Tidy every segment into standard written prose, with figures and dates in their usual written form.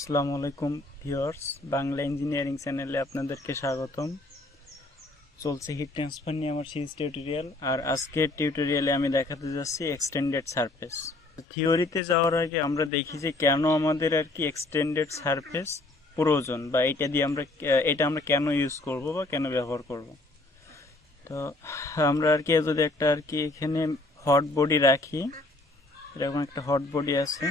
আসসালামু আলাইকুম viewers, Bangla engineering চ্যানেলে আপনাদেরকে স্বাগতম। চলছে হিট ট্রান্সফার নিয়ে আমার সিরিজ টিউটোরিয়াল। আর আজকের টিউটোরিয়ালে আমি দেখাতে যাচ্ছি এক্সটেন্ডেড সারফেস। থিওরিতে যাওয়ার আগে আমরা দেখি যে কেন আমাদের আর কি এক্সটেন্ডেড সারফেস প্রয়োজন, বা এটা আমরা কেন ইউজ করব বা কেন ব্যবহার করব। তো আমরা আর কি যদি একটা আর কি এখানে হট বডি রাখি, এরকম একটা হট বডি আছে,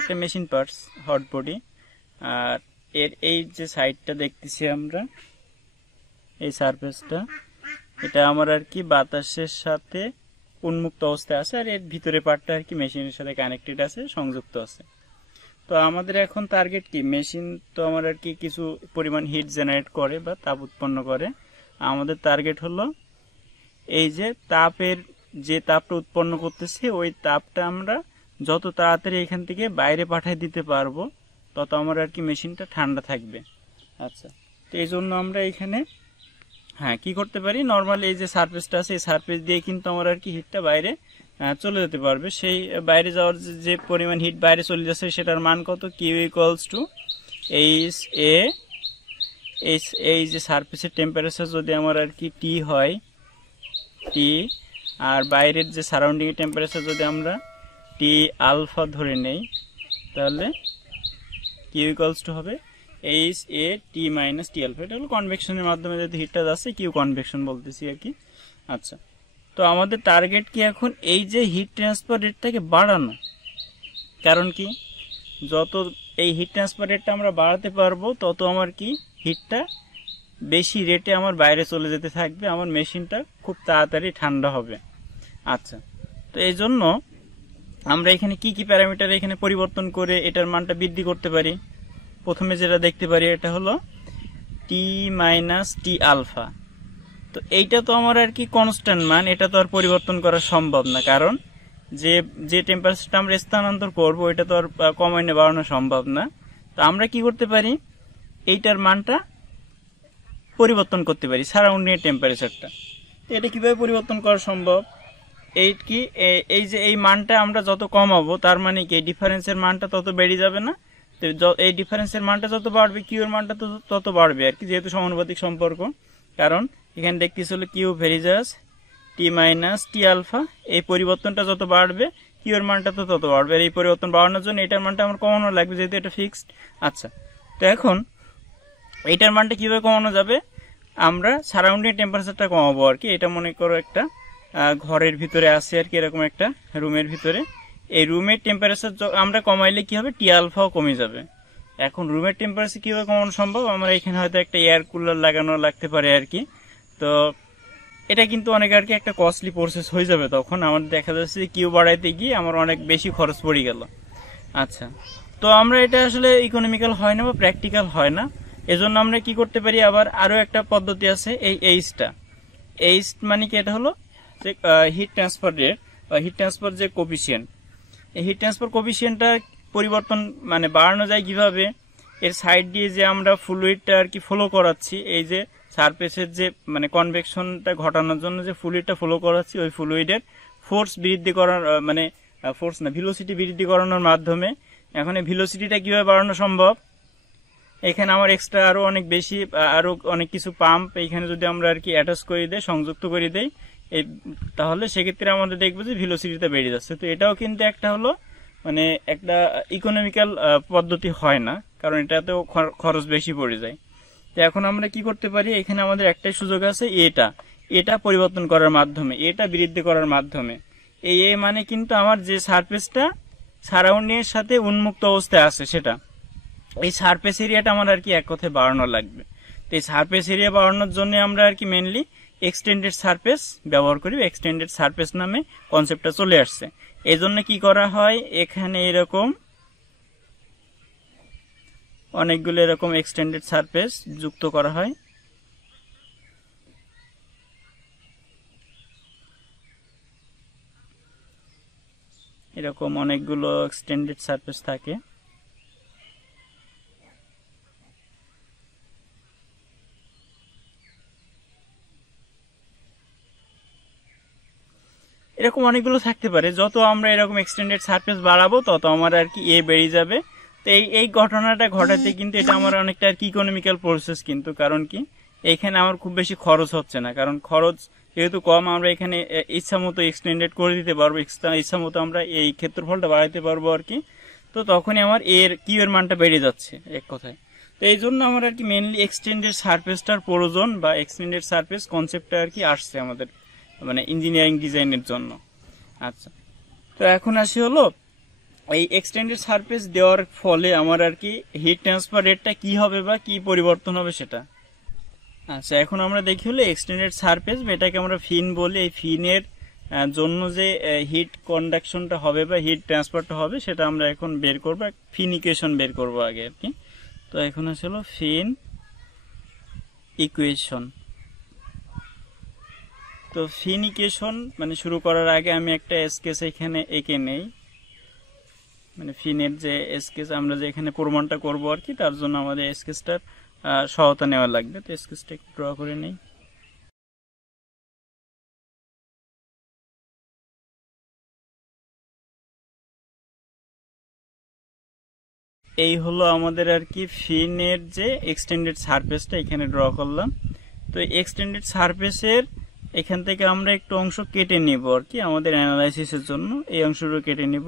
একটা মেশিন পার্টস হট বডি। আর এর এই যে সাইডটা দেখতেছি আমরা, এই সারফেসটা, এটা আমার আর কি বাতাসের সাথে উন্মুক্ত অবস্থায় আছে, আর এর ভিতরে পার্টটা আর কি মেশিনের সাথে কানেক্টেড আছে, সংযুক্ত আছে। তো আমাদের এখন টার্গেট কি, মেশিন তো আমার আর কি কিছু পরিমাণ হিট জেনারেট করে বা তাপ উৎপন্ন করে। আমাদের টার্গেট হলো এই যে যে তাপটা উৎপন্ন করতেছে, ওই তাপটা আমরা যত তাড়াতাড়ি এখান থেকে বাইরে পাঠিয়ে দিতে পারবো, তত আমার আর কি মেশিনটা ঠান্ডা থাকবে। আচ্ছা, তো এই জন্য আমরা এখানে কি করতে পারি, নর্মাল এই যে সারফেসটা আছে, এই সারফেস দিয়ে কিন্তু আমার আর কি হিটটা বাইরে চলে যেতে পারবে। সেই বাইরে যাওয়ার যে পরিমাণ হিট বাইরে চলে যাচ্ছে, সেটার মান কত, Q equals to H A. এই যে সারফেসের টেম্পারেচার যদি আমার আর কি টি হয়, টি, আর বাইরের যে সারাউন্ডিং টেম্পারেচার যদি আমরা টি আলফা ধরে নেই, তাহলে কিউ ইকুয়ালস টু হবে H A T minus T alpha. এটা হলো কনভেকশনের মাধ্যমে যদি হিটটা যাচ্ছে, কিউ কনভেকশন বলতেছি আর কি। আচ্ছা, তো আমাদের টার্গেট কি এখন এই যে হিট ট্রান্সফার রেটটাকে বাড়ানো। কারণ কি, যত এই হিট ট্রান্সফার রেটটা আমরা বাড়াতে পারবো, তত আমার কি হিটটা বেশি রেটে আমার বাইরে চলে যেতে থাকবে, আমার মেশিনটা খুব তাড়াতাড়ি ঠান্ডা হবে। আচ্ছা, তো এই জন্য আমরা এখানে কি কি প্যারামিটার এখানে পরিবর্তন করে এটার মানটা বৃদ্ধি করতে পারি। প্রথমে যেটা দেখতে পারি, এটা হলো টি মাইনাস টি আলফা। তো এইটা তো আমার আর কি কনস্ট্যান্ট মান, এটা তো আর পরিবর্তন করা সম্ভব না, কারণ যে টেম্পারেচারটা আমরা স্থানান্তর করবো, এটা তো আর কমানো বাড়ানো সম্ভব না। তো আমরা কি করতে পারি, এইটার মানটা পরিবর্তন করতে পারি, সারাউন্ডিং টেম্পারেচারটা। তো এটা কিভাবে পরিবর্তন করা সম্ভব, এই যে এই মানটা আমরা যত কমাবো, তার মানে কি ডিফারেন্সের মানটা তত বেড়ে যাবে না। তো এই ডিফারেন্সের মানটা যত বাড়বে, কিউ এর মানটা তত বাড়বে আর কি, যেহেতু সমানুপাতিক সম্পর্ক। কারণ এখানে দেখতেছি হলো কিউ ভেরিজাস টি মাইনাস টি আলফা, এই পরিবর্তনটা যত বাড়বে, কিউ এর মানটা তো তত বাড়বে। আর এই পরিবর্তন বাড়ানোর জন্য এটার মানটা আমার কমানো লাগবে, যেহেতু এটা ফিক্সড। আচ্ছা, তো এখন এইটার মানটা কিভাবে কমানো যাবে, আমরা সারাউন্ডিং টেম্পারেচারটা কমাবো আর কি। এটা মনে করো একটা ঘরের ভিতরে আছে আর কি, এরকম একটা রুমের ভিতরে। এই রুমের টেম্পারেচার আমরা কমাইলে কি হবে, টি আলফাও কমে যাবে। এখন রুমের টেম্পারেচার কিভাবে কমানো সম্ভব, আমরা এখানে হয়তো একটা এয়ার কুলার লাগানো লাগতে পারে আর কি। তো এটা কিন্তু অনেক আর কি একটা কস্টলি প্রসেস হয়ে যাবে, তখন আমাদের দেখা যাচ্ছে যে কিউ বাড়াইতে গিয়ে আমার অনেক বেশি খরচ পড়ে গেল। আচ্ছা, তো আমরা এটা আসলে ইকোনমিক্যাল হয় না বা প্র্যাকটিক্যাল হয় না। এজন্য আমরা কি করতে পারি, আবার আরো একটা পদ্ধতি আছে, এই এইচ মানে কি, এটা হলো যে হিট ট্রান্সফার রেট বা হিট ট্রান্সফার যে কোফিসিয়েন্ট। এই হিট ট্রান্সফার কোফিসিয়েন্টটা পরিবর্তন মানে বাড়ানো যায় কিভাবে, এর সাইড দিয়ে যে আমরা ফ্লুইডটা আর কি ফ্লো করাচ্ছি, এই যে সারফেসের যে মানে কনভেকশনটা ঘটানোর জন্য যে ফ্লুইডটা ফ্লো করাচ্ছি, ওই ফ্লুইডের ফোর্স বৃদ্ধি করার মানে ফোর্স না, ভেলোসিটি বৃদ্ধি করানোর মাধ্যমে। এখন এই ভেলোসিটিটা কিভাবে বাড়ানো সম্ভব, এখানে আমার এক্সট্রা আরো অনেক বেশি আরো অনেক কিছু পাম্প এখানে যদি আমরা আর কি অ্যাটাচ করে দেই, সংযুক্ত করে দেই, তাহলে সেক্ষেত্রে আমাদের দেখবো যে ভেলোসিটিটা বেড়ে যাচ্ছে। তো এটাও কিন্তু একটা হলো মানে একটা ইকোনমিক্যাল পদ্ধতি হয় না, কারণ এটাতেও খরচ বেশি পড়ে যায়। তো এখন আমরা কি করতে পারি, এখানে আমাদের একটাই সুযোগ আছে, এটা পরিবর্তন করার মাধ্যমে, এটা বৃদ্ধি করার মাধ্যমে। এই মানে কিন্তু আমার যে সারফেসটা সারাউন্ডিং এর সাথে উন্মুক্ত অবস্থায় আছে, সেটা এই সারফেস এরিয়াটা আমার আর কি এক কথায় বাড়ানো লাগবে। তো এই সারফেস এরিয়া বাড়ানোর জন্য আমরা আর কি মেনলি এক্সটেন্ডেড সারফেস ব্যবহার করি। এক্সটেন্ডেড সারফেস নামে কনসেপ্টটা চলে আসছে। এই জন্য কি করা হয়, এখানে এরকম অনেকগুলো এরকম এক্সটেন্ডেড সারফেস যুক্ত করা হয়। এরকম অনেকগুলো এক্সটেন্ডেড সারফেস থাকে। এরকম অনেকগুলো থাকতে পারে। যত আমরা এরকম এক্সটেন্ডেড সারফেস বাড়াবো তত আমার আর কি এ বেড়ে যাবে। তো এই ঘটনাটা ঘটাতে কিন্তু এটা আমার অনেকটা আর কি ইকোনমিক্যাল প্রসেস, কিন্তু কারণ কি এখানে আমার খুব বেশি খরচ হচ্ছে না, কারণ খরচ যেহেতু কম আমরা এখানে ইচ্ছা মতো এক্সটেন্ডেড করে দিতে পারবো, ইচ্ছা মতো আমরা এই ক্ষেত্রফলটা বাড়াইতে পারবো আর কি। তো তখনই আমার এর কিউ এর মানটা বেড়ে যাচ্ছে এক কথায়। তো এই জন্য আমার আর কি মেনলি এক্সটেন্ডেড সারফেসটার প্রয়োজন বা এক্সটেন্ডেড সারফেস কনসেপ্টটা আর কি আসছে আমাদের মানে ইঞ্জিনিয়ারিং ডিজাইনের জন্য। আচ্ছা, তো এখন আসি হলো এই এক্সটেন্ডেড সারফেস দেওয়ার ফলে আমার আর কি হিট ট্রান্সফার রেটটা কি হবে বা কি পরিবর্তন হবে সেটা। আচ্ছা, এখন আমরা দেখি হলো এক্সটেন্ডেড সারফেস, এটাকে আমরা ফিন বলি। এই ফিনের জন্য যে হিট কন্ডাকশনটা হবে বা হিট ট্রান্সফারটা হবে সেটা আমরা এখন বের করবো, ফিন ইকুয়েশন বের করবো আগে আর কি। তো এখন আসলে ফিন ইকুয়েশন। তো ফিন ইকুয়েশন মানে শুরু করার আগে আমি একটা স্কেচ এখানে এঁকে নেই, মানে ফিনের যে স্কেচ আমরা যে এখানে প্রমাণটা করবো আর কি, তার জন্য আমাদের স্কেচটার সহায়তা নেওয়া লাগবে। তো স্কেচটা একটু ড্র করে নেই। এই হলো আমাদের আর কি ফিনের যে এক্সটেন্ডেড সারফেসটা এখানে ড্র করলাম। তো এক্সটেন্ডেড সারফেসের এখান থেকে আমরা একটু অংশ কেটে নিব আর কি আমাদের অ্যানালাইসিসের জন্য। এই অংশটুকু কেটে নিব।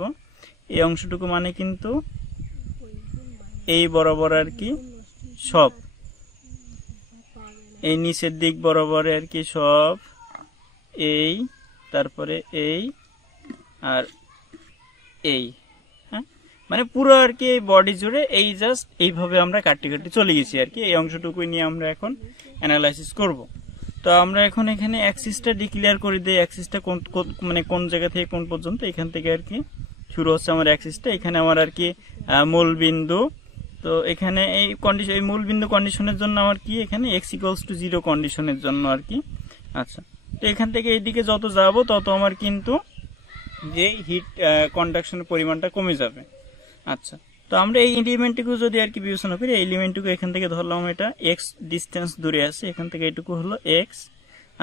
এই অংশটুকু মানে কিন্তু এই বরাবর আর কি সব, এই নিচের দিক বরাবর আর কি সব, এই তারপরে এই আর এই, হ্যাঁ মানে পুরো আর কি এই বডি জুড়ে এই জাস্ট এইভাবে আমরা কাটি কাটি চলে গেছি আর কি। এই অংশটুকুই নিয়ে আমরা এখন অ্যানালাইসিস করব। তো আমরা এখন এখানে অ্যাক্সিসটা ডিক্লেয়ার করে দিই। অ্যাক্সিসটা মানে কোন জায়গা থেকে কোন পর্যন্ত, এখান থেকে আর কি শুরু হচ্ছে আমার অ্যাক্সিসটা। এখানে আমার আর কি মূল বিন্দু। তো এখানে এই কন্ডিশন, এই মূল বিন্দু কন্ডিশনের জন্য আমার কি এখানে x=0 কন্ডিশনের জন্য আর কি। আচ্ছা, তো এখান থেকে এইদিকে যত যাব তত আমার কিন্তু যে হিট কন্ডাকশনের পরিমাণটা কমে যাবে। আচ্ছা, তো আমরা এই এলিমেন্টটুকু যদি আর কি বিবেচনা করি, এই এলিমেন্টটুকু এখান থেকে ধরলাম এটা x ডিস্টেন্স দূরে আছে, এখান থেকে এইটুকু হলো x।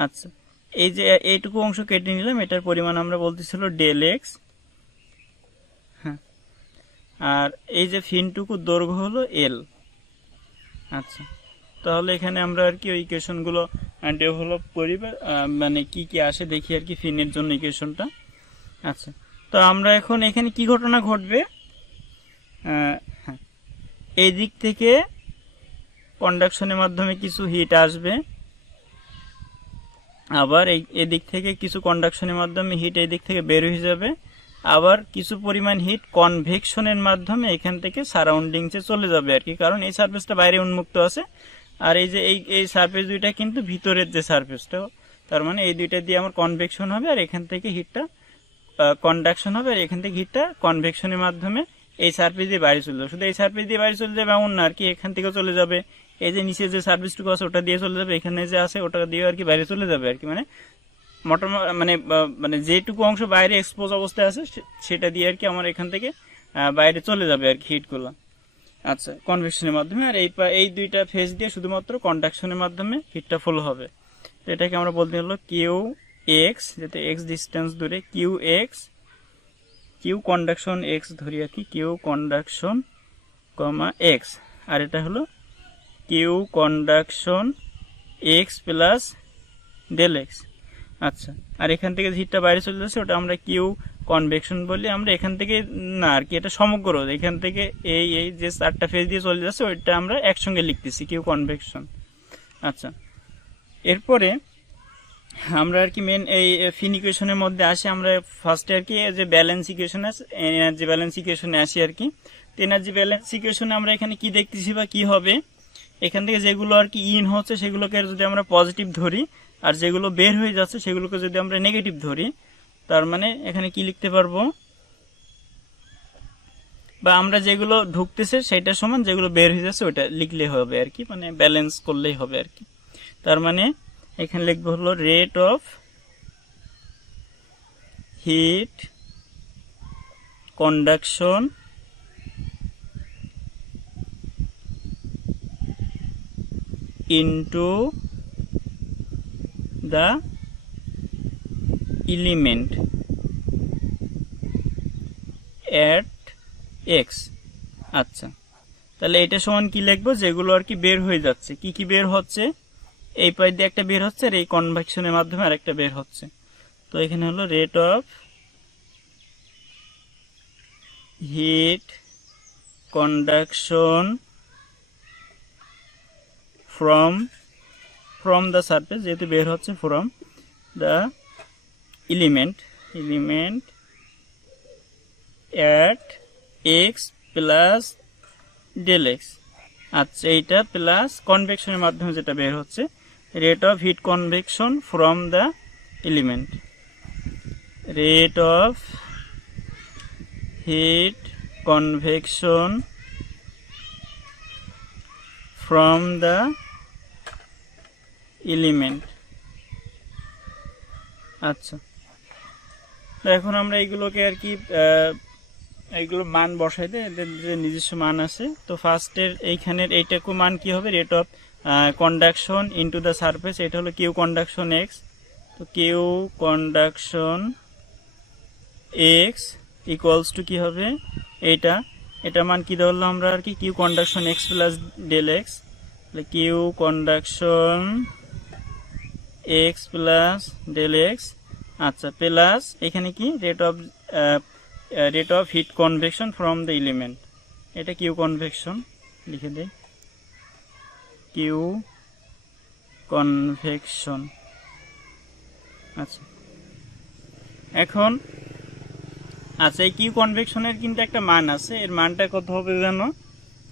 আচ্ছা, এই যে এইটুকু অংশ কেটে নিলাম, এটার পরিমাণ আমরা বলতেছিল ∇x। হ্যাঁ, আর এই যে ফিনটুকু দৈর্ঘ্য হলো l। আচ্ছা, তাহলে এখানে আমরা আর কি ওই ইকুয়েশনগুলো ডেভেলপ করি, মানে কি কি আসে দেখি আর কি ফিনের জন্য ইকুয়েশনটা। আচ্ছা, তো আমরা এখন এখানে কি ঘটনা ঘটবে, এই দিক থেকে কন্ডাকশনের মাধ্যমে কিছু হিট আসবে, আবার এই দিক থেকে কিছু কন্ডাকশনের মাধ্যমে হিট এই দিক থেকে বের হয়ে যাবে, আবার কিছু পরিমাণ হিট কনভেকশনের মাধ্যমে এখান থেকে সারাউন্ডিংসে চলে যাবে আর কি, কারণ এই সারফেসটা বাইরে উন্মুক্ত আছে। আর এই যে এই সারফেস দুইটা কিন্তু ভিতরের যে সারফেসটা, তার মানে এই দুইটা দিয়ে আমার কনভেকশন হবে আর এখান থেকে হিটটা কন্ডাকশন হবে, আর এখান থেকে হিটটা কনভেকশনের মাধ্যমে এই সারফেস দিয়ে বাইরে চলে যাবে। শুধু এই সারফেস দিয়ে বাইরে চলে যাবে এমন না আর কি, এখান থেকে চলে যাবে, এই যে নিচে যে সারফেসটুকু আছে ওটা দিয়ে চলে যাবে, এখানে যে আছে ওটা দিয়ে আর কি বাইরে চলে যাবে আর কি। মানে মোটর মানে যেটুকু অংশ বাইরে এক্সপোজ অবস্থায় আছে সেটা দিয়ে আর কি আমার এখান থেকে বাইরে চলে যাবে আর কি হিটগুলো। আচ্ছা, কনভেকশনের মাধ্যমে। আর এই দুইটা ফেজ দিয়ে শুধুমাত্র কন্ডাকশনের মাধ্যমে হিটটা ফ্লো হবে। তো এটাকে আমরা বলতে হলো কিউ এক্স, যাতে এক্স ডিস্টেন্স দূরে, Q X, Q conduction X ধরি আর কি, কিউ কন্ডাকশন কমা এক্স, আর এটা হলো Q conduction X plus ∇x। আচ্ছা, আর এখান থেকে হিটটা বাইরে চলে যাচ্ছে ওটা আমরা কিউ কনভেকশন বলি। আমরা এখান থেকে না আর কি, এটা সমগ্র, এখান থেকে এই যে চারটা ফেজ দিয়ে চলে যাচ্ছে ওইটা আমরা একসঙ্গে লিখতেছি কিউ কনভেকশন। আচ্ছা, এরপরে আমরা আর কি মেন এই ফিন ইকুয়েশনের মধ্যে আসি। আমরা ফার্স্টে আর কি যে ব্যালেন্স ইকুয়েশন আছে, এনার্জি ব্যালেন্স ইকুয়েশনে আসি আর কি। তো এনার্জি ব্যালেন্স ইকুয়েশনে আমরা এখানে কি দেখতেছি বা কি হবে, এখান থেকে যেগুলো আর কি ইন হচ্ছে সেগুলোকে যদি আমরা পজিটিভ ধরি, আর যেগুলো বের হয়ে যাচ্ছে সেগুলোকে যদি আমরা নেগেটিভ ধরি, তার মানে এখানে কি লিখতে পারবো, বা আমরা যেগুলো ঢুকতেছে সেটা সমান যেগুলো বের হয়ে যাচ্ছে ওটা লিখলে হবে আর কি, মানে ব্যালেন্স করলেই হবে আর কি। তার মানে এখানে লিখবো হলো rate of heat conduction into the element at x. আচ্ছা, তাহলে এটা সমান কি লিখবো, যেগুলো আর কি বের হয়ে যাচ্ছে, কি কি বের হচ্ছে, এই পাই দিয়ে একটা বের হচ্ছে আর এই কনভেকশনের মাধ্যমে আরেকটা বের হচ্ছে। তো এখানে হলো rate of heat conduction from the surface, যেহেতু বের হচ্ছে from the element at X plus del X. আচ্ছা, এইটা প্লাস কনভেকশনের মাধ্যমে যেটা বের হচ্ছে, rate of heat convection from the element, rate of heat convection from the element. আচ্ছা, তো এখন আমরা এইগুলোকে আর কি এইগুলো মান বসাই দেয়, এদের যে নিজস্ব মান আছে। তো ফার্স্টের এইখানের এইটাকু মান কি হবে, rate of conduction into the surface, এটা হলো কিউ কন্ডাকশন এক্স। তো Q conduction X equals to কি হবে, এটা মান কি ধরলাম আমরা আর কি, Q conduction X plus del X, তাহলে Q conduction X plus del X. আচ্ছা, প্লাস এখানে কি rate of heat convection from the element, এটা কিউ কনভেকশন লিখে দেই, কিউ কনভেকশন। আচ্ছা, এখন আচ্ছা এই কিউ কনভেকশনের কিন্তু একটা মান আছে, এর মানটা কত হবে জানো,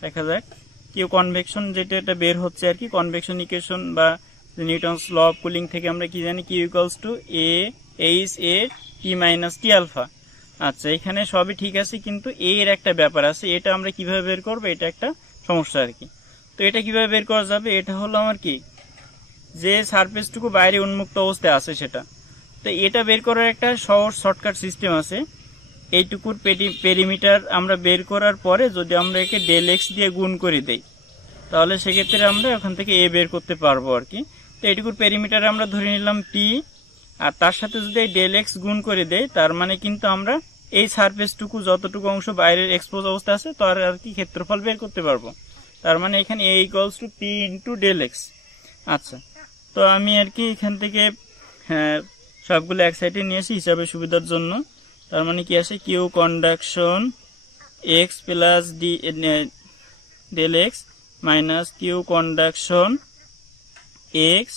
দেখা যাক। কিউ কনভেকশন যেটা এটা বের হচ্ছে আর কি, কনভেকশন ইকুয়েশন বা নিউটনস ল অফ কুলিং থেকে আমরা কি জানি, Q equals to A H A T minus T alpha. আচ্ছা, এখানে সবই ঠিক আছে, কিন্তু এ এর একটা ব্যাপার আছে, এটা আমরা কিভাবে বের করবো, এটা একটা সমস্যা আর কি। তো এটা কিভাবে বের করা যাবে, এটা হলো আমার কি, যে সারফেসটুকু বাইরে উন্মুক্ত অবস্থায় আছে সেটা। তো এটা বের করার একটা সহজ শর্টকাট সিস্টেম আছে। এইটুকুর পেরিমিটার আমরা বের করার পরে যদি আমরা একে ডেল এক্স দিয়ে গুণ করে দেই, তাহলে সেক্ষেত্রে আমরা ওখান থেকে এ বের করতে পারবো আর কি। তো এইটুকুর পেরিমিটার আমরা ধরে নিলাম টি, আর তার সাথে যদি এই ডেল এক্স গুণ করে দেই, তার মানে কিন্তু আমরা এই সারফেসটুকু যতটুকু অংশ বাইরের এক্সপোজ অবস্থা আছে তার আর কি ক্ষেত্রফল বের করতে পারবো। তার মানে এখানে A equals to P into del X. আচ্ছা, তো আমি আর কি এখান থেকে সবগুলো এক সাইডে নিয়েছি হিসাবে সুবিধার জন্য। তার মানে কি আসে, Q conduction X plus del X minus Q conduction X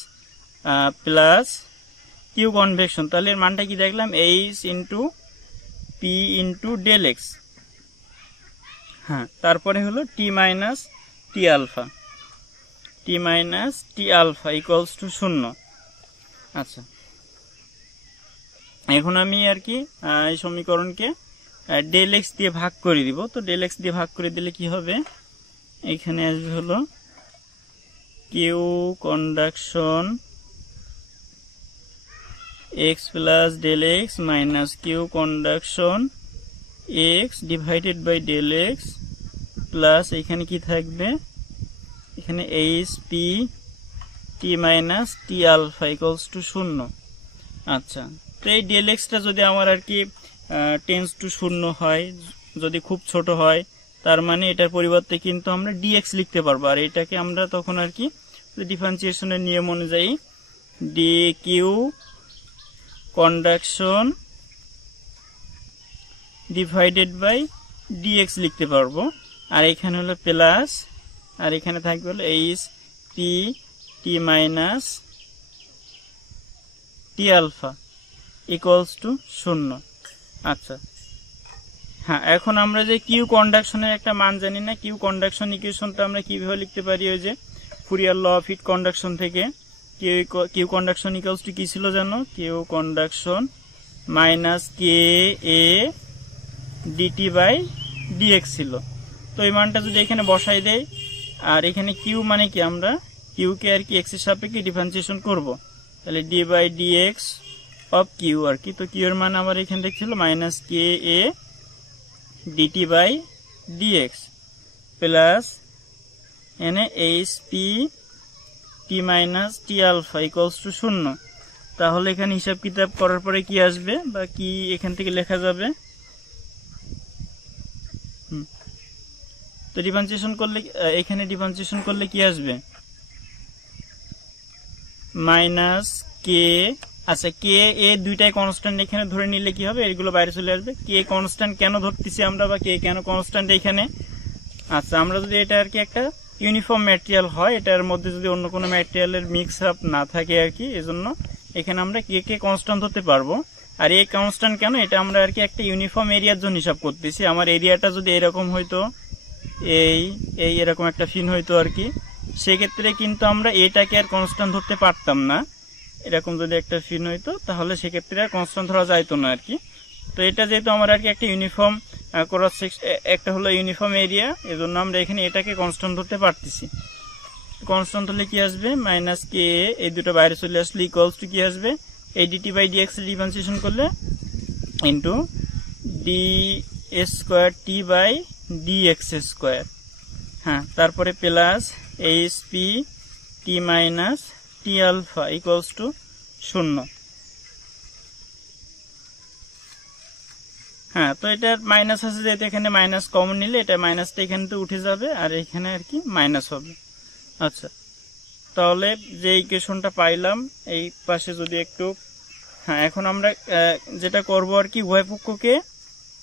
plus Q convection, তাহলে এর মানটা কি দেখলাম, H into P into del X. হ্যাঁ, তারপরে হলো T minus T alpha, equals to 0। আচ্ছা, এখন আমি আর কি এই সমীকরণকে ডেল এক্স দিয়ে ভাগ করে দিব। তো ডেল এক্স দিয়ে ভাগ করে দিলে কি হবে, এখানে আসবে হলো Q conduction X plus del X minus Q conduction X divided by del X plus এখানে কি থাকবে, এখানে H P T minus T alpha equals to 0। আচ্ছা, তো এই ডেল এক্সটা যদি আমার আর কি টেন্স টু 0 হয়, যদি খুব ছোট হয়, তার মানে এটার পরিবর্তে কিন্তু আমরা ডিএক্স লিখতে পারবো। আর এটাকে আমরা তখন আর কি ডিফারেন্সিয়েশনের নিয়ম অনুযায়ী D Q conduction divided by dx লিখতে পারবো। আর এখানে হলো প্লাস, আর এখানে থাকবে হলো H P T minus T alpha equals to 0। আচ্ছা, হ্যাঁ, এখন আমরা যে কিউ কন্ডাকশনের একটা মান জানি না, কিউ কন্ডাকশন ইকুয়েশনটা আমরা কিভাবে লিখতে পারি, ওই যে Fourier law of heat conduction থেকে কিউ কন্ডাকশন ইকুয়ালস টু কি ছিল জানো, Q conduction minus K A DT by dx ছিল। তো এই মানটা যদি এখানে বসাই দেয়, আর এখানে কিউ মানে কি, আমরা কিউকে আর কি এক্স এর সাপেক্ষে ডিফারেন্সিয়েশন করব, তাহলে D by DX of Q আর কি। তো কিউ এর মান আমার এখানে দেখছিল minus K A DT by DX plus এনে H P T minus T alpha equals to 0। তাহলে এখানে হিসাব কিতাব করার পরে কি আসবে বা কি এখান থেকে লেখা যাবে, তো ডিফারেন্সিয়েশন করলে এখানে ডিফারেন্সিয়েশন করলে কি আসবে মাইনাস কে। আচ্ছা কে এ দুইটাই কনস্ট্যান্ট এখানে ধরে নিলে কি হবে এগুলো বাইরে চলে আসবে। কে কনস্ট্যান্ট কেন ধরতেছি আমরা বা কে কেন কনস্ট্যান্ট এখানে। আচ্ছা আমরা যদি এটা আর কি একটা ইউনিফর্ম ম্যাটেরিয়াল হয় এটার মধ্যে যদি অন্য কোনো ম্যাটেরিয়ালের মিক্স আপ না থাকে আর কি এজন্য এখানে আমরা কে কনস্ট্যান্ট ধরতে পারবো। আর এই কনস্ট্যান্ট কেন এটা আমরা আর কি একটা ইউনিফর্ম এরিয়ার জন্য হিসাব করতেছি। আমার এরিয়াটা যদি এরকম হইতো এই এরকম একটা ফিন হইতো আর কি সেক্ষেত্রে কিন্তু আমরা এটাকে আর কনস্ট্যান্ট ধরতে পারতাম না। এরকম যদি একটা ফিন হইতো তাহলে সেক্ষেত্রে আর কনস্ট্যান্ট ধরা যাইতো না আর কি। তো এটা যেহেতু আমার আর কি একটা ইউনিফর্ম ক্রস সেকশন একটা হলো ইউনিফর্ম এরিয়া এজন্য আমরা এখানে এটাকে কনস্ট্যান্ট ধরতে পারতেছি। কনস্ট্যান্ট হলে কি আসবে মাইনাস কে এই দুটো বাইরে চলে আসলে ইকুয়ালস টু কি আসবে এই ডিটি বাই ডিএক্স এর ডিফারেন্সিয়েশন করলে into D square T by dx square. হ্যাঁ তারপরে plus H P T minus T alpha equals to 0। হ্যাঁ তো এটা মাইনাস আছে যেহেতু এখানে মাইনাস কমন নিলে এটা মাইনাসটা এখানে তো উঠে যাবে আর এখানে আর কি মাইনাস হবে। আচ্ছা তাহলে যে ইকুয়েশনটা পাইলাম এই পাশে যদি একটু হ্যাঁ এখন আমরা যেটা করব আর কি উভয় পক্ষকে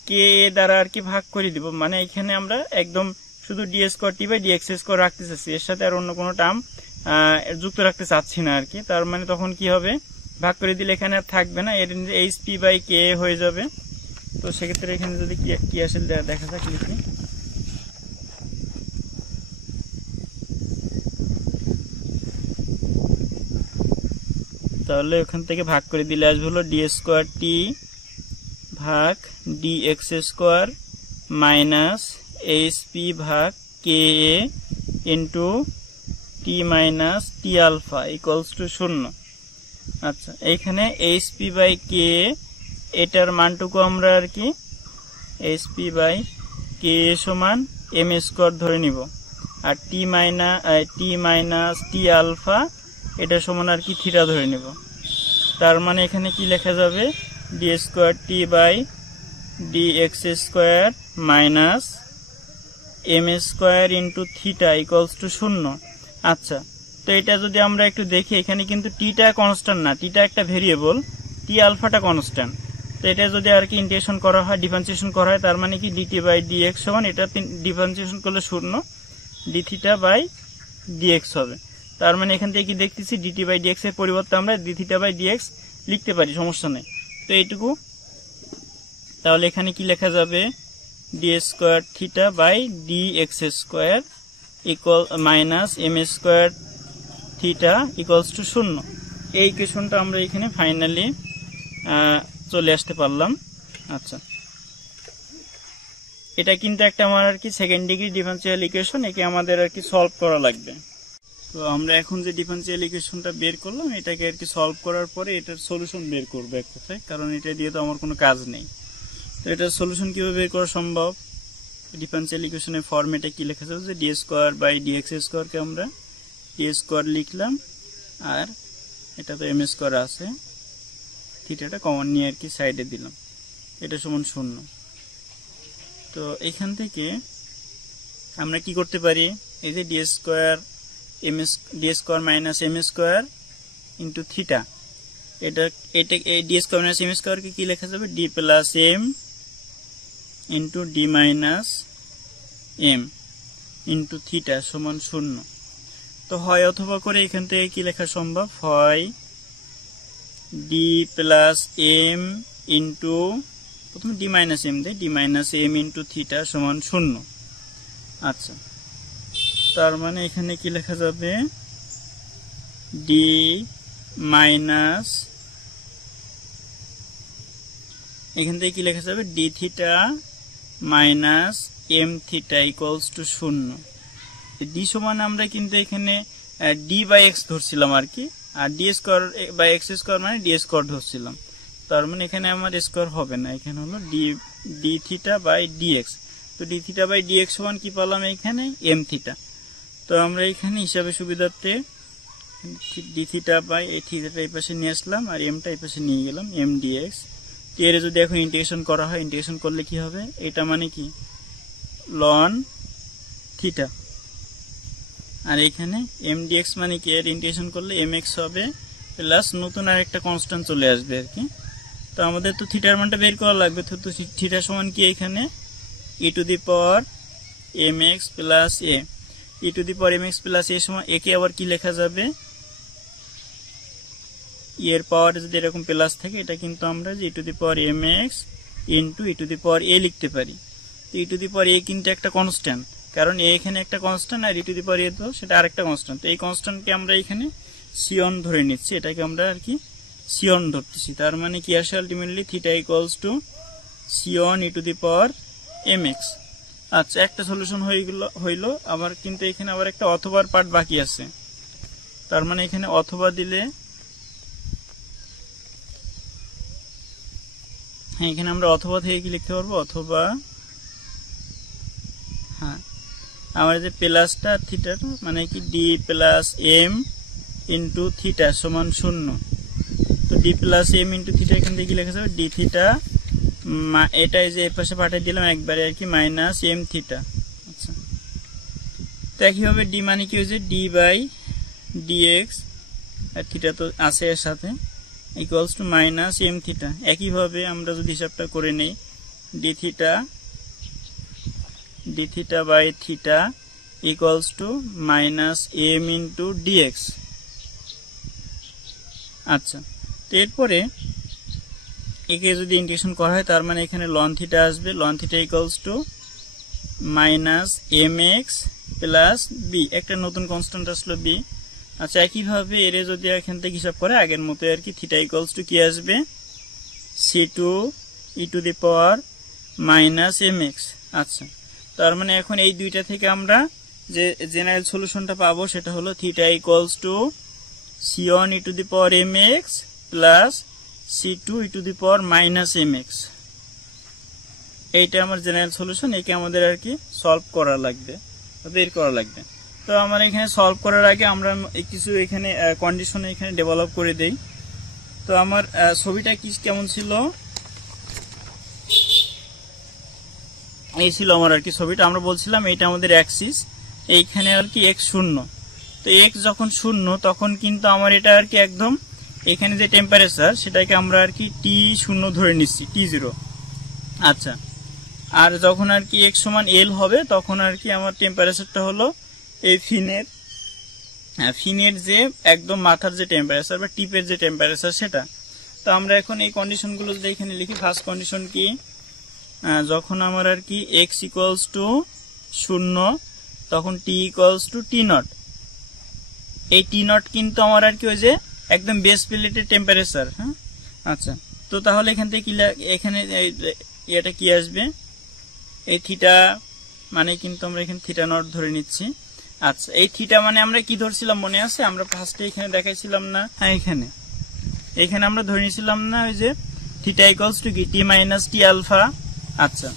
কে এ দ্বারা আর কি ভাগ করে দিব। মানে এখানে আমরা একদম শুধু D square T by dx square রাখতে চাচ্ছি এর সাথে আর অন্য কোনো টার্ম যুক্ত রাখতে চাচ্ছি না আর কি। তার মানে তখন কি হবে ভাগ করে দিলে এখানে আর থাকবে না এর এইচ পি বাই কে হয়ে যাবে। তো সেক্ষেত্রে এখানে যদি কি আসে দেখা যাক লিখি তাহলে ওখান থেকে ভাগ করে দিলে আসবে হলো ডি স্কোয়ার টি ভাগ D X square minus H P ভাগ K A into T minus T alpha equals to 0। আচ্ছা এইখানে এইচ পি বাই কে এটার মানটুকু আমরা আর কি এইচ পি বাই কে সমান এম স্কোয়ার ধরে নিব আর টি মাইনাস টি আলফা এটা সমান আর কি থিটা ধরে নিব। তার মানে এখানে কি লেখা যাবে D square T by D X square minus M square into theta equals to 0। আচ্ছা তো এটা যদি আমরা একটু দেখি এখানে কিন্তু টিটা কনস্ট্যান্ট না টিটা একটা ভেরিয়েবল টি আলফাটা কনস্ট্যান্ট। তো এটা যদি আর কি ইন্টিগ্রেশন করা হয় ডিফারেন্সিয়েশন করা হয় তার মানে কি ডিটি বাই ডিএক্স সমান এটা ডিফারেন্সিয়েশন করলে 0 ডি থিটা বাই ডিএক্স হবে। তার মানে এখান থেকে কি দেখতেছি ডিটি বাই ডিএক্স এর পরিবর্তে আমরা ডি থিটা বাই ডিএক্স লিখতে পারি সমস্যা নেই। তো এইটুকু তাহলে এখানে কি লেখা যাবে D square theta by D X square equal minus M square theta equals to 0। এই ইকুয়েশনটা আমরা এখানে ফাইনালি চলে আসতে পারলাম। আচ্ছা এটা কিন্তু একটা আমার আর কি সেকেন্ড ডিগ্রি ডিফারেন্সিয়াল ইকুয়েশন একে আমাদের আর কি সলভ করা লাগবে। তো আমরা এখন যে ডিফারেন্সিয়াল ইকুয়েশনটা বের করলাম এটাকে আর কি সলভ করার পরে এটার সলিউশন বের করবো এক কথায় কারণ এটা দিয়ে তো আমার কোনো কাজ নেই। তো এটার সলিউশন কিভাবে বের করা সম্ভব ডিফারেন্সিয়াল ইকুয়েশনের ফর্মেটে কি লেখা যাবে যে ডি স্কোয়ার বাই ডিএক্স স্কোয়ারকে আমরা ডি স্কোয়ার লিখলাম আর এটা তো এম স্কোয়ার আছে থিটাটা কমন নিয়ে আর কি সাইডে দিলাম এটা সমান 0। তো এখান থেকে আমরা কি করতে পারি এই যে D square minus M square into theta এটা ডি স্কোয়ার মাইনাস এম স্কোয়ারকে কি লেখা যাবে D plus M into D minus M into theta সমান 0। তো হয় অথবা করে এখান থেকে কি লেখা সম্ভব হয় ডি প্লাস এম ইন্টু প্রথমে ডি মাইনাস এম দেয় D minus M into theta সমান 0। আচ্ছা তার মানে এখানে কি লেখা যাবে ডি মাইনাস এখান থেকে কি লেখা যাবে D theta minus M theta equals to 0। D সমান আমরা কিন্তু এখানে ডি বাই এক্স ধরছিলাম আর কি আর D square by X square মানে ডি স্কোয়ার ধরছিলাম। তার মানে এখানে আমার স্কোয়ার হবে না এখানে হলো ডি থিটা বাই ডিএক্স। তো ডি থিটা বাই ডিএক্স সমান কি পেলাম এখানে এম থিটা। তো আমরা এখানে হিসাবে সুবিধার্থে ডি থিটা বাই এই থিটাটা এই পাশে নিয়ে আসলাম আর এমটা এই পাশে নিয়ে গেলাম এম ডিএক্স। এর যদি এখন ইন্টিগ্রেশন করা হয় ইন্টিগ্রেশন করলে কি হবে এটা মানে কি লন থিটা। আর এখানে mdx মানে কি, এর ইন্টিগ্রেশন করলে mx হবে প্লাস নতুন আর একটা কনস্ট্যান্ট চলে আসবে আর কি। তো আমাদের তো থিটার মানটা বের করা লাগবে, তো থিটা সমান কি এখানে e to the power mx plus a, e to the power mx plus a সমান একে আবার কি লেখা যাবে, এর পাওয়ার যদি এরকম প্লাস থাকে এটা কিন্তু আমরা e to the power mx into e to the power a লিখতে পারি। তো e to the power a কিন্তু একটা কনস্ট্যান্ট, কারণ a এখানে একটা কনস্ট্যান্ট আর e to the power a তো সেটা আরেকটা কনস্ট্যান্ট। তো এই কনস্ট্যান্টকে আমরা এখানে সিওন ধরে নিচ্ছি, এটাকে আমরা আর কি সিওন ধরতেছি। তার মানে কি আসে ultimately theta equals to C one e to the power mx। আচ্ছা, একটা সলিউশন হইলো আবার, কিন্তু এখানে আবার একটা অথবার পার্ট বাকি আছে। তার মানে এখানে অথবা দিলে, হ্যাঁ এখানে আমরা অথবা থেকে কি লিখতে পারবো, অথবা হ্যাঁ আমার যে প্লাসটা থিটার মানে কি D plus M into theta সমান 0। তো D plus M into theta এখান থেকে কি লেখা যাবে, ডি থিটা, এটাই যে এর পাশে পাঠিয়ে দিলাম একবারে আর কি মাইনাস এম থিটা। আচ্ছা, তো একইভাবে ডি মানে কি হয়েছে ডি বাই ডিএক্স, আর থিটা তো আছে এর সাথে, equals to minus M theta. একইভাবে আমরা যদি হিসাবটা করে নেই, D theta by theta equals to minus M into dx. আচ্ছা, তো এরপরে একে যদি ইন্টিগ্রেশন করা হয় তার মানে এখানে লন থিটা আসবে, ln theta equals to minus M X plus B, একটা নতুন কনস্ট্যান্ট আসলো বি। আচ্ছা, একইভাবে এর যদি এখান থেকে হিসাব করে আগের মতো আর কি, থিটা ইকুয়ালস টু কি আসবে, c2 e to the power minus mx। আচ্ছা, তার মানে এখন এই দুইটা থেকে আমরা যে জেনারেল সলিউশনটা পাবো সেটা হলো theta equals two c1 e to the power mx plus c2 e to the power minus mx। এইটা আমার জেনারেল সলিউশন, একে আমাদের আর কি সলভ করা লাগবে, বের করা লাগবে। তো আমার এখানে সলভ করার আগে আমরা কিছু এখানে কন্ডিশন এখানে ডেভেলপ করে দেই। তো আমার ছবিটা কি কেমন ছিল, এই ছিল আমার আর কি ছবিটা। আমরা বলছিলাম এটা আমাদের অ্যাক্সিস, এইখানে আর কি x 0। তো x যখন 0 তখন কিন্তু আমার এটা আর কি একদম এখানে যে টেম্পারেচার সেটাকে আমরা আর কি T0 ধরে নিচ্ছি, T0। আচ্ছা, আর যখন আর কি x সমান L হবে তখন আর কি আমার টেম্পারেচারটা হলো এই ফিনের যে একদম মাথার যে টেম্পারেচার বা টিপের যে টেম্পারেচার সেটা। তো আমরা এখন এই কন্ডিশনগুলো যদি এখানে লিখি, ফার্স্ট কন্ডিশন কি, যখন আমার আর কি x ইকুয়ালস টু 0 তখন t ইকুয়ালস টু t0। এই t0 কিন্তু আমার আর কি ওই যে একদম বেস প্লেটের টেম্পারেচার। হ্যাঁ, আচ্ছা, তো তাহলে এখান থেকে এখানে এটা কি আসবে, এই থিটা মানে কিন্তু আমরা এখানে থিটা নট ধরে নিচ্ছি। আচ্ছা, এই থিটা মানে আমরা কি ধরছিলাম মনে আছে, আমরা ফার্স্টে এখানে দেখাইছিলাম না, হ্যাঁ এখানে আমরা ধরে নিয়েছিলাম না ওই যে থিটা ইকুয়ালস টু কি টি মাইনাস টি আলফা। আচ্ছা,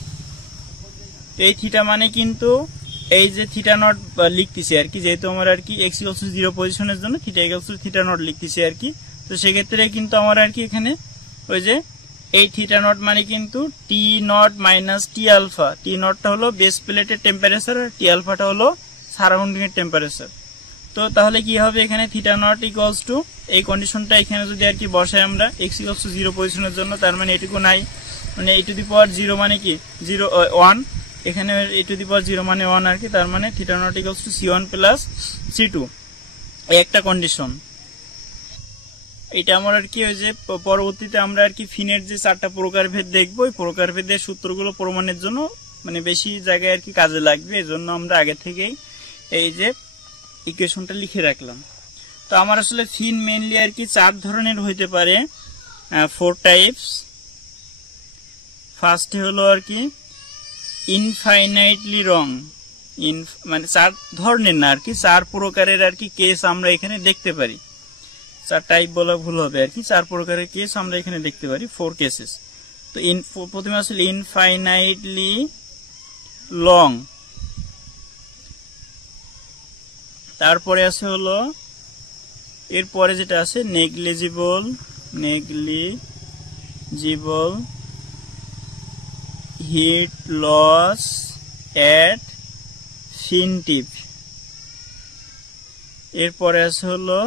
এই থিটা মানে কিন্তু এই যে থিটা নট লিখতেছি আর কি, যেহেতু আমার আর কি x ইকুয়ালস টু 0 পজিশনের জন্য theta equals two theta not লিখতেছি আর কি। তো সেক্ষেত্রে কিন্তু আমার আর কি এখানে ওই যে এই থিটা নট মানে কিন্তু টি নট মাইনাস টি আলফা, টি নটটা হলো বেস প্লেটের টেম্পারেচার আর টি আলফাটা হলো সারাউন্ডিং এর টেম্পারেচার। তো তাহলে কি হবে এখানে থিটা নট ইকুয়ালস টু, এই কন্ডিশনটা এখানে যদি আর কি বসাই আমরা x ইকুয়ালস টু 0 পজিশনের জন্য, তার মানে এটুকু নাই, মানে e টু দি পাওয়ার 0 মানে কি 1, এখানে e টু দি পাওয়ার 0 মানে 1 আর কি। তার মানে theta not equals to c1 plus c2, এই একটা কন্ডিশন। এটা আমার আর কি ওই যে পরবর্তীতে আমরা আর কি ফিনের যে 4টা প্রকারভেদ দেখবো, ওই প্রকারভেদের সূত্রগুলো প্রমাণের জন্য মানে বেশি জায়গায় আর কি কাজে লাগবে, এজন্য আমরা আগে থেকেই এই যে ইকুয়েশনটা লিখে রাখলাম। তো আমার আসলে ফিন মেইনলি আর কি 4 ধরনের হইতে পারে, 4 টাইপস। ফার্স্ট হলো আর কি ইনফাইনাইটলি রং, মানে 4 ধরনের না আর কি 4 প্রকারের আর কি কেস আমরা এখানে দেখতে পারি। 4 টাইপ বলা ভুল হবে আর কি, 4 প্রকারের কেস আমরা এখানে দেখতে পারি, 4 কেসেস। তো প্রথমে আসলে ইনফাইনাইটলি লং, তারপরে আছে হলো এরপরে যেটা আছে negligible, heat loss at fin tip. এরপরে আছে হলো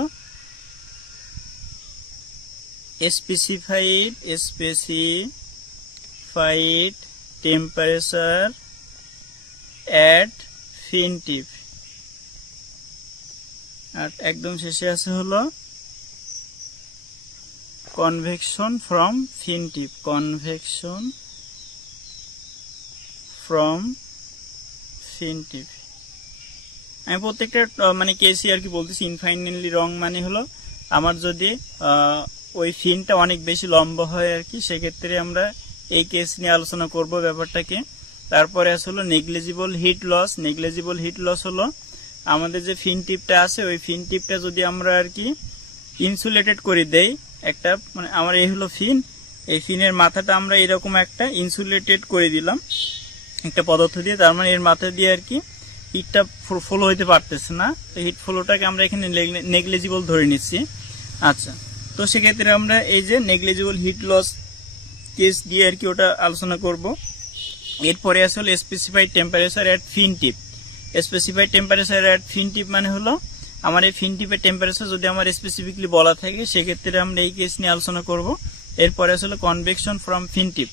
specified temperature at fin tip. আর একদম শেষে আছে হলো convection from fin tip. Convection from fin tip. আমি প্রত্যেকটা মানে কেসই আর কি বলতেছি। ইনফাইনাইটলি রং মানে হলো আমার যদি ওই ফিনটা অনেক বেশি লম্বা হয় আর কি, সেক্ষেত্রে আমরা এই কেস নিয়ে আলোচনা করব ব্যাপারটাকে। তারপরে আসলে negligible heat loss. Negligible heat loss হলো আমাদের যে ফিন টিপটা আছে ওই ফিন টিপটা যদি আমরা আর কি ইনসুলেটেড করে দেই, একটা মানে আমার এই হলো ফিন, এই ফিনের মাথাটা আমরা এরকম একটা ইনসুলেটেড করে দিলাম একটা পদার্থ দিয়ে, তার মানে এর মাথা দিয়ে আর কি হিটটা ফ্লো হইতে পারতেছে না। তো হিট ফ্লোটাকে আমরা এখানে নেগলিজিবল ধরে নিচ্ছি। আচ্ছা, তো সেক্ষেত্রে আমরা এই যে নেগলিজিবল হিট লস কেস দিয়ে আর কি ওটা আলোচনা করব। এরপরে আসলে specified temperature at fin tip. Specified temperature at fin tip মানে হলো আমার এই ফিন টিপের টেম্পারেচার যদি আমার স্পেসিফিকলি বলা থাকে সেক্ষেত্রে আমরা এই কেস নিয়ে আলোচনা করব। এরপরে আসলে কনভেকশন ফ্রম ফিন টিপ।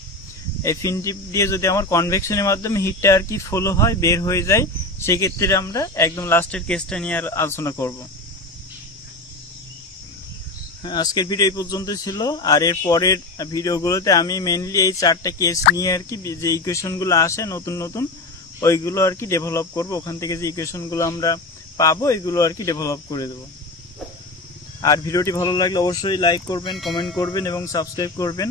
এই ফিন টিপ দিয়ে যদি আমার কনভেকশনের মাধ্যমে হিটটা আর কি ফ্লো হয়, বের হয়ে যায়, সেক্ষেত্রে আমরা একদম লাস্টের কেসটা নিয়ে আলোচনা করব। আজকের ভিডিও এই পর্যন্ত ছিল। আর এর পরের ভিডিওগুলোতে আমি মেনলি এই 4টা কেস নিয়ে আর কি যে ইকুয়েশনগুলো আসে নতুন নতুন ওইগুলো আর কি ডেভেলপ করব। ওখান থেকে যে ইকুয়েশনগুলো আমরা পাবো এগুলো আর কি ডেভেলপ করে দেব। আর ভিডিওটি ভালো লাগলে অবশ্যই লাইক করবেন, কমেন্ট করবেন এবং সাবস্ক্রাইব করবেন।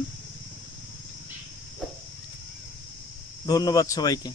ধন্যবাদ সবাইকে।